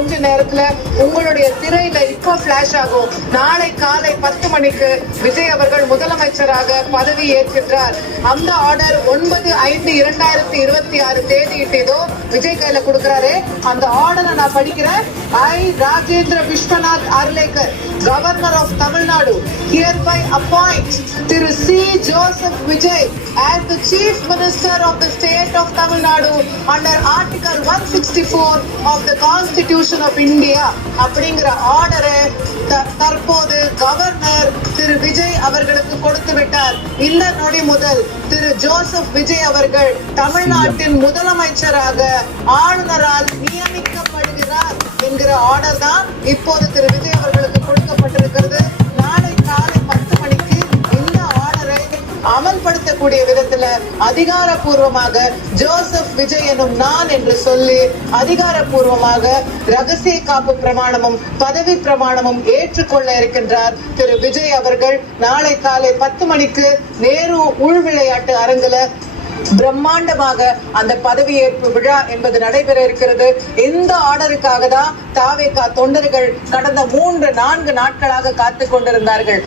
கொஞ்ச நேரத்துல உங்களுடைய திரையில இப்போ பிளாஷ் ஆகும். நாளை காலை 10 மணிக்கு விஜய் அவர்கள் முதலமைச்சராக பதவி ஏற்கின்றார். அந்த ஆர்டர் 9/5/2026 தேதியிட்டதோ விஜய் கையில கொடுக்கிறாரு. அந்த ஆர்டரை நான் படிக்கிறேன். I, Rajendra Vishwanath Arlekar, Governor of Tamil Nadu, hereby appoint Thiru C. Joseph Vijay as the Chief Minister of the State of Tamil Nadu under Article 164 of the Constitution of India. அப்படிங்கிற ஆர்டரை தற்போது governor திரு விஜய் அவர்களுக்கு கொடுத்து விட்டார். இந்த நொடி முதல் திரு Joseph Vijay அவர்கள் தமிழ்நாட்டின் முதலமைச்சராக ஆளுநரால் நியமிக்கப்படுகிறார் என்கிற ஆர்டர் தான் இப்போது திரு விஜய் அவர்களுக்கு கொடுக்கப்பட்டிருக்கிறது. நாளை காலை 10 மணிக்கு இந்த ஆர்டரை அமல்படுத்தக்கூடிய விதத்துல அதிகாரப்பூர்வமாக ஜோசப் விஜய் எனும் நான் என்று சொல்லி அதிகாரப்பூர்வமாக ரகசிய காப்பு பிரமாணமும் பதவி பிரமாணமும் ஏற்றுக்கொள்ள இருக்கின்றார் திரு விஜய் அவர்கள். நாளை காலை 10 மணிக்கு நேரு உள் விளையாட்டு அரங்குல பிரம்மாண்டமாக அந்த பதவியேற்பு விழா என்பது நடைபெற இருக்கிறது. இந்த ஆர்டருக்காக தான் தாவேகா தொண்டர்கள் கடந்த 3-4 நாட்களாக காத்துக் கொண்டிருந்தார்கள்.